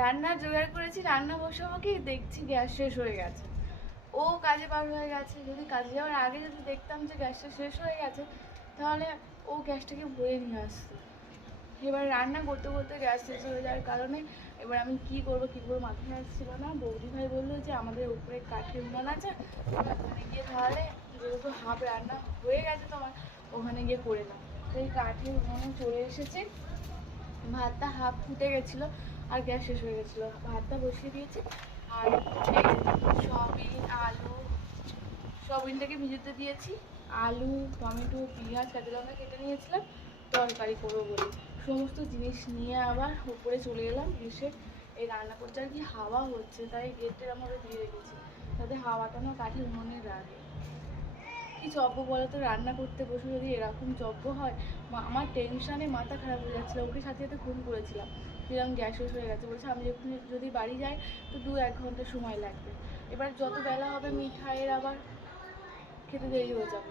রান্না জোগাড় করেছি, রান্না বসাবো কি দেখছি গ্যাস শেষ হয়ে গেছে। ও কাজে বার হয়ে গেছে, যদি কাজে যাওয়ার আগে যদি দেখতাম যে গ্যাসটা শেষ হয়ে গেছে তাহলে ও গ্যাসটাকে ভরে নিয়ে আসতো। এবার রান্না করতে করতে গ্যাস শেষ হয়ে যাওয়ার কারণে এবার আমি কি করবো মাথায় আসছিল না। বৌদি ভাই বললো যে আমাদের উপরে কাঠের উনান আছে, ওখানে গিয়ে তাহলে যেহেতু হাফ রান্না হয়ে গেছে তোমার, ওখানে গিয়ে করে নাও। তো এই কাঠের উনানে চলে এসেছি। ভাতটা হাফ ফুটে গেছিলো আর গ্যাস শেষ হয়ে গেছিলো, ভাতটা বসিয়ে দিয়েছি। আর সয়াবিন আলু, সয়াবিনটাকে ভিজতে দিয়েছি, আলু টমেটো পেঁয়াজ কাঁচা লঙ্কা কেটে নিয়েছিলাম তরকারি করবো বলে। সমস্ত জিনিস নিয়ে আবার উপরে চলে এলাম, এসে এই রান্না করতে আর কি হাওয়া হচ্ছে তাই গেটের আমাকে দিয়ে রেখেছি, তাতে হাওয়াটা না কাঠের উনুনে রাখে। কি যজ্ঞ বলো তো, রান্না করতে বসে যদি এরকম যজ্ঞ হয়। আমার টেনশানে মাথা খারাপ হয়ে যাচ্ছিলো, ওকে সাথে সাথে ফোন করেছিলাম যেরকম গ্যাস শেষ হয়ে গেছে। বলছে আমি যখন যদি বাড়ি যাই তো 2-1 ঘন্টা সময় লাগবে। এবার যত বেলা হবে মিঠাইয়ের আবার খেতে দেরি হয়ে যাবে।